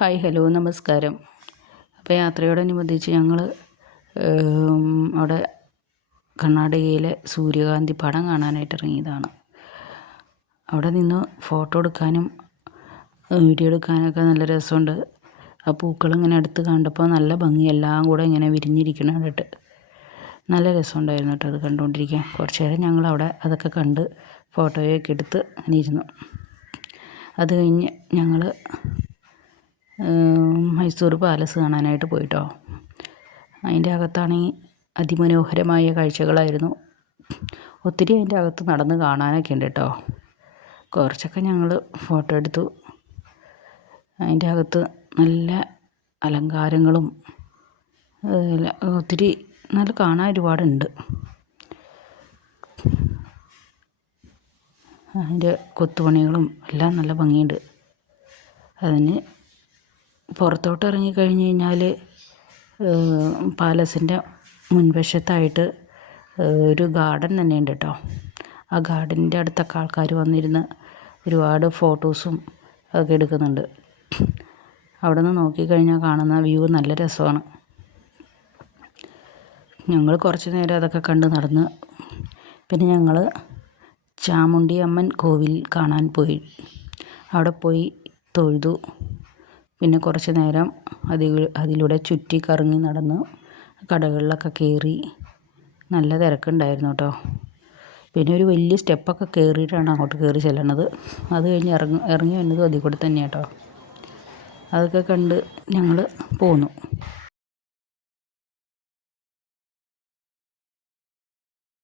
Hi hello നമസ്കാരം. അപ്പോൾ യാത്രയോടനുബന്ധിച്ച് ഞങ്ങൾ അവിടെ കർണാടകയിലെ സൂര്യകാന്തി പടം കാണാനായിട്ട് ഇറങ്ങിയതാണ്. അവിടെ നിന്ന് ഫോട്ടോ എടുക്കാനും വീഡിയോ എടുക്കാനൊക്കെ നല്ല രസമുണ്ട്. ആ പൂക്കൾ ഇങ്ങനെ അടുത്ത് കണ്ടപ്പോൾ നല്ല ഭംഗി എല്ലാം കൂടെ ഇങ്ങനെ വിരിഞ്ഞിരിക്കണം കണ്ടിട്ട് നല്ല രസമുണ്ടായിരുന്നു കേട്ടോ അത് കണ്ടുകൊണ്ടിരിക്കാൻ. കുറച്ച് നേരം ഞങ്ങൾ അവിടെ അതൊക്കെ കണ്ട് ഫോട്ടോയൊക്കെ എടുത്ത് അങ്ങനെ ഇരുന്നു. അത് കഴിഞ്ഞ് ഞങ്ങൾ മൈസൂർ പാലസ് കാണാനായിട്ട് പോയിട്ടോ. അതിന്റെ അകത്താണെങ്കിൽ അതിമനോഹരമായ കാഴ്ചകളായിരുന്നു. ഒത്തിരി അതിന്റെ അകത്ത് നടന്ന് കാണാനൊക്കെ ഉണ്ട് കേട്ടോ. കുറച്ചൊക്കെ ഞങ്ങൾ ഫോട്ടോ എടുത്തു. അതിന്റെ അകത്ത് നല്ല അലങ്കാരങ്ങളും ഒത്തിരി നല്ല കാണാൻ ഒരുപാടുണ്ട്. അതിന്റെ കൊത്തുപണികളും എല്ലാം നല്ല ഭംഗിയുണ്ട്. അതിന് പുറത്തോട്ട് ഇറങ്ങി കഴിഞ്ഞ് കഴിഞ്ഞാൽ പാലസിന്റെ മുൻവശത്തായിട്ട് ഒരു ഗാർഡൻ തന്നെ ഉണ്ട് കേട്ടോ ആ ഗാർഡനിന്റെ അടുത്തൊക്കെ ആൾക്കാർ വന്നിരുന്ന് ഒരുപാട് ഫോട്ടോസും ഒക്കെ എടുക്കുന്നുണ്ട്. അവിടെ നിന്ന് നോക്കിക്കഴിഞ്ഞാൽ കാണുന്ന വ്യൂ നല്ല രസമാണ്. ഞങ്ങൾ കുറച്ച് നേരം അതൊക്കെ കണ്ട് നടന്ന് പിന്നെ ഞങ്ങൾ ചാമുണ്ടി അമ്മൻ കോവിൽ കാണാൻ പോയി. അവിടെ പോയി തൊഴുതു. പിന്നെ കുറച്ച് നേരം അതിൽ അതിലൂടെ ചുറ്റി കറങ്ങി നടന്ന് കടകളിലൊക്കെ കയറി നല്ല തിരക്കുണ്ടായിരുന്നു കേട്ടോ. പിന്നെ ഒരു വലിയ സ്റ്റെപ്പൊക്കെ കയറിയിട്ടാണ് അങ്ങോട്ട് കയറി ചെല്ലണത്. അത് കഴിഞ്ഞ് ഇറങ്ങി ഇറങ്ങി വന്നത് അതിൽ കൂടെ തന്നെ കേട്ടോ. അതൊക്കെ കണ്ട് ഞങ്ങൾ പോന്നു.